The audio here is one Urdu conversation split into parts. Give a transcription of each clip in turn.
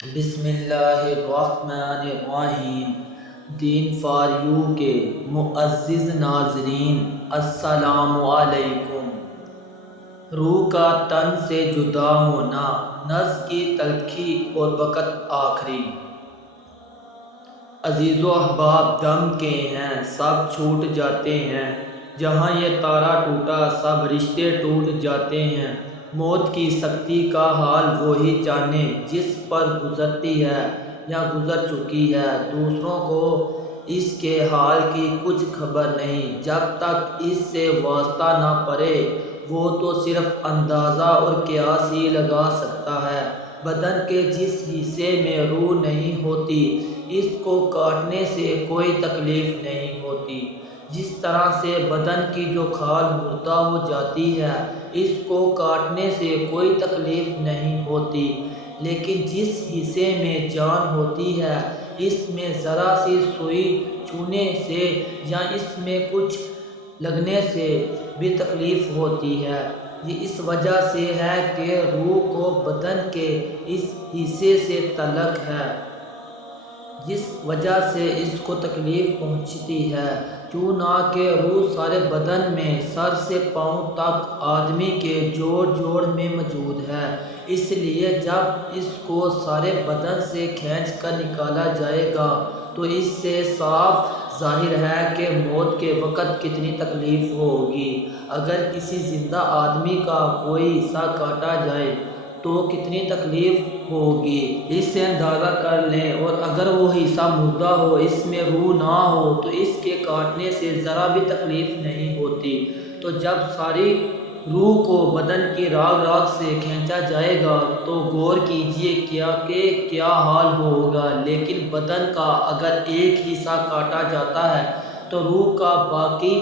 بسم اللہ الرحمن الرحیم۔ دین فار یو کے معزز ناظرین، السلام علیکم۔ روح کا تن سے جدا ہونا، نفس کی تلخی اور وقت آخری۔ عزیز و احباب دم کے ہیں، سب چھوٹ جاتے ہیں، جہاں یہ تارا ٹوٹا سب رشتے ٹوٹ جاتے ہیں۔ موت کی سختی کا حال وہی جانے جس پر گزرتی ہے یا گزر چکی ہے، دوسروں کو اس کے حال کی کچھ خبر نہیں۔ جب تک اس سے واسطہ نہ پڑے وہ تو صرف اندازہ اور قیاس ہی لگا سکتا ہے۔ بدن کے جس حصے میں روح نہیں ہوتی اس کو کاٹنے سے کوئی تکلیف نہیں ہوتی، جس طرح سے بدن کی جو کھال مردہ ہو جاتی ہے اس کو کاٹنے سے کوئی تکلیف نہیں ہوتی، لیکن جس حصے میں جان ہوتی ہے اس میں ذرا سی سوئی چھونے سے یا اس میں کچھ لگنے سے بھی تکلیف ہوتی ہے۔ یہ اس وجہ سے ہے کہ روح کو بدن کے اس حصے سے تعلق ہے، جس وجہ سے اس کو تکلیف پہنچتی ہے۔ چونکہ روح سارے بدن میں سر سے پاؤں تک آدمی کے جوڑ جوڑ میں موجود ہے، اس لیے جب اس کو سارے بدن سے کھینچ کر نکالا جائے گا تو اس سے صاف ظاہر ہے کہ موت کے وقت کتنی تکلیف ہوگی۔ اگر کسی زندہ آدمی کا کوئی حصہ کاٹا جائے تو کتنی تکلیف ہوگی اس سے اندازہ کر لیں، اور اگر وہ حصہ مردہ ہو، اس میں روح نہ ہو، تو اس کے کاٹنے سے ذرا بھی تکلیف نہیں ہوتی۔ تو جب ساری روح کو بدن کی راگ راگ سے کھینچا جائے گا تو غور کیجئے کہ کیا حال ہوگا۔ لیکن بدن کا اگر ایک حصہ کاٹا جاتا ہے تو روح کا باقی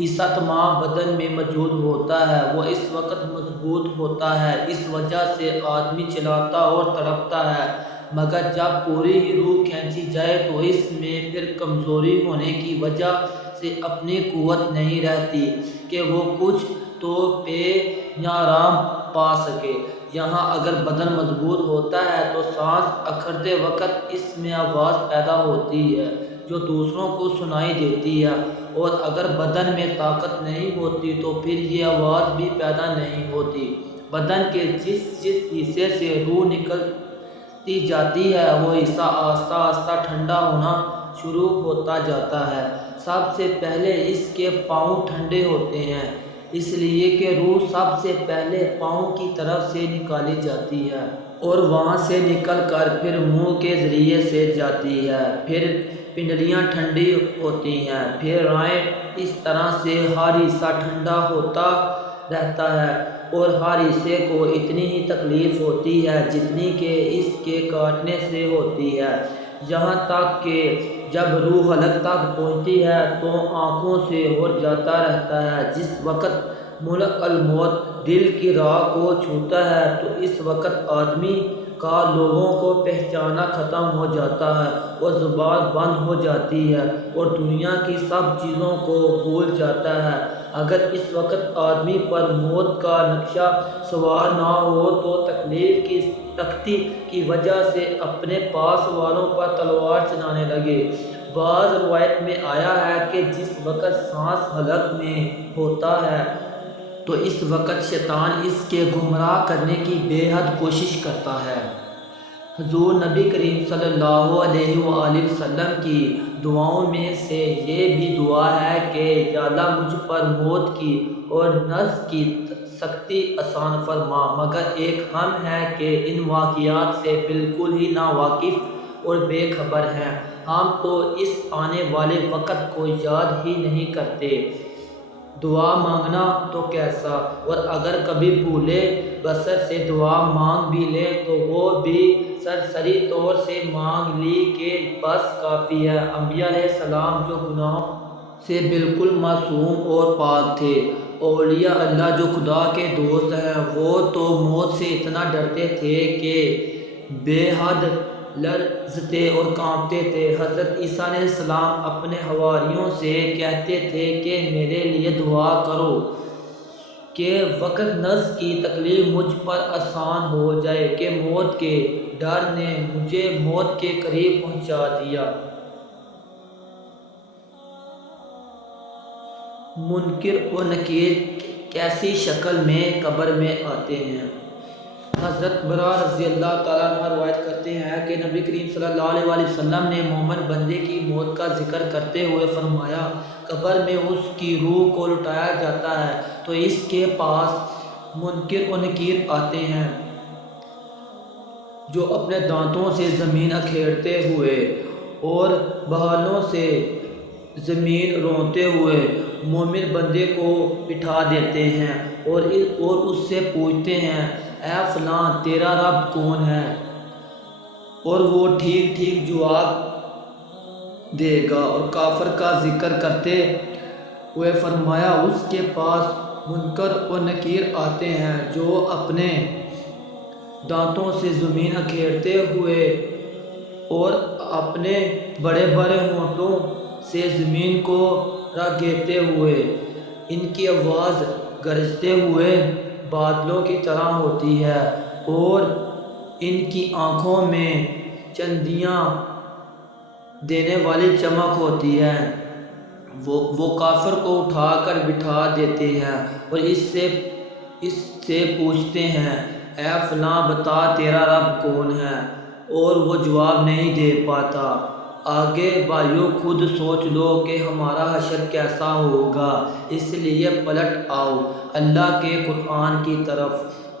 حصہ تمام بدن میں موجود ہوتا ہے، وہ اس وقت مضبوط ہوتا ہے، اس وجہ سے آدمی چلاتا اور تڑپتا ہے۔ مگر جب پوری ہی روح کھینچی جائے تو اس میں پھر کمزوری ہونے کی وجہ سے اپنی قوت نہیں رہتی کہ وہ کچھ تو پے یا آرام پا سکے۔ یہاں اگر بدن مضبوط ہوتا ہے تو سانس اکھڑتے وقت اس میں آواز پیدا ہوتی ہے جو دوسروں کو سنائی دیتی ہے، اور اگر بدن میں طاقت نہیں ہوتی تو پھر یہ آواز بھی پیدا نہیں ہوتی۔ بدن کے جس حصے سے روح نکلتی جاتی ہے وہ حصہ آہستہ آہستہ ٹھنڈا ہونا شروع ہوتا جاتا ہے۔ سب سے پہلے اس کے پاؤں ٹھنڈے ہوتے ہیں، اس لیے کہ روح سب سے پہلے پاؤں کی طرف سے نکالی جاتی ہے اور وہاں سے نکل کر پھر منہ کے ذریعے سے جاتی ہے، پھر پنڈلیاں ٹھنڈی ہوتی ہیں، پھر رائے، اس طرح سے ہر حصہ ٹھنڈا ہوتا رہتا ہے، اور ہر حصے کو اتنی ہی تکلیف ہوتی ہے جتنی کہ اس کے کاٹنے سے ہوتی ہے، یہاں تک کہ جب روح حلق تک پہنچتی ہے تو آنکھوں سے ہو جاتا رہتا ہے۔ جس وقت ملک الموت دل کی راہ کو چھوتا ہے تو اس وقت آدمی کا لوگوں کو پہچانا ختم ہو جاتا ہے اور زبان بند ہو جاتی ہے اور دنیا کی سب چیزوں کو بھول جاتا ہے۔ اگر اس وقت آدمی پر موت کا نقشہ سوار نہ ہو تو تکلیف کی سختی کی وجہ سے اپنے پاس والوں پر تلوار چلانے لگے۔ بعض روایت میں آیا ہے کہ جس وقت سانس حلق میں ہوتا ہے تو اس وقت شیطان اس کے گمراہ کرنے کی بے حد کوشش کرتا ہے۔ حضور نبی کریم صلی اللہ علیہ وآلہ وسلم کی دعاؤں میں سے یہ بھی دعا ہے کہ یا اللہ مجھ پر موت کی اور نفس کی سختی آسان فرما۔ مگر ایک ہم ہیں کہ ان واقعات سے بالکل ہی ناواقف اور بے خبر ہیں، ہم تو اس آنے والے وقت کو یاد ہی نہیں کرتے۔ دعا مانگنا تو کیسا، اور اگر کبھی بھولے بسر سے دعا مانگ بھی لیں تو وہ بھی سرسری طور سے مانگ لی کہ بس کافی ہے۔ انبیاء علیہ السلام جو گناہوں سے بالکل معصوم اور پاک تھے، اولیاء اللہ جو خدا کے دوست ہیں، وہ تو موت سے اتنا ڈرتے تھے کہ بے حد لرزتے اور کانپتے تھے۔ حضرت عیسیٰ علیہ السلام اپنے حواریوں سے کہتے تھے کہ میرے لیے دعا کرو کہ وقت نفس کی تکلیف مجھ پر آسان ہو جائے، کہ موت کے ڈر نے مجھے موت کے قریب پہنچا دیا۔ منکر و نکیر کیسی شکل میں قبر میں آتے ہیں؟ حضرت برا رضی اللہ تعالیٰ عنہ روایت کرتے ہیں کہ نبی کریم صلی اللہ علیہ وآلہ وسلم نے مومن بندے کی موت کا ذکر کرتے ہوئے فرمایا، قبر میں اس کی روح کو لٹایا جاتا ہے تو اس کے پاس منکر و نکیر آتے ہیں جو اپنے دانتوں سے زمین اکھیڑتے ہوئے اور بھالوں سے زمین رونتے ہوئے مومن بندے کو بٹھا دیتے ہیں اور اس سے پوچھتے ہیں، اے فلاں تیرا رب کون ہے؟ اور وہ ٹھیک ٹھیک جواب دے گا۔ اور کافر کا ذکر کرتے ہوئے فرمایا، اس کے پاس منکر و نکیر آتے ہیں جو اپنے دانتوں سے زمین اکھیڑتے ہوئے اور اپنے بڑے بڑے ہونٹوں سے زمین کو رگڑتے ہوئے، ان کی آواز گرجتے ہوئے بادلوں کی طرح ہوتی ہے اور ان کی آنکھوں میں چندیاں دینے والی چمک ہوتی ہے۔ وہ کافر کو اٹھا کر بٹھا دیتے ہیں اور اس سے پوچھتے ہیں، اے فلاں بتا تیرا رب کون ہے؟ اور وہ جواب نہیں دے پاتا۔ آگے بھائیو خود سوچ لو کہ ہمارا حشر کیسا ہوگا، اس لیے پلٹ آؤ اللہ کے قرآن کی طرف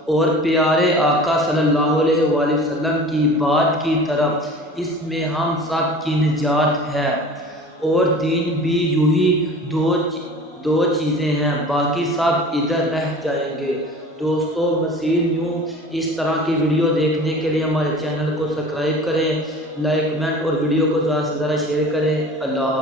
اور پیارے آقا صلی اللہ علیہ وآلہ وسلم کی بات کی طرف۔ اس میں ہم سب کی نجات ہے اور دین بھی یوں ہی دو چیزیں ہیں، باقی سب ادھر رہ جائیں گے۔ دوستو مزید یوں اس طرح کی ویڈیو دیکھنے کے لیے ہمارے چینل کو سبسکرائب کریں، لائک کمنٹ اور ویڈیو کو زیادہ سے زیادہ شیئر کریں۔ اللہ حافظ۔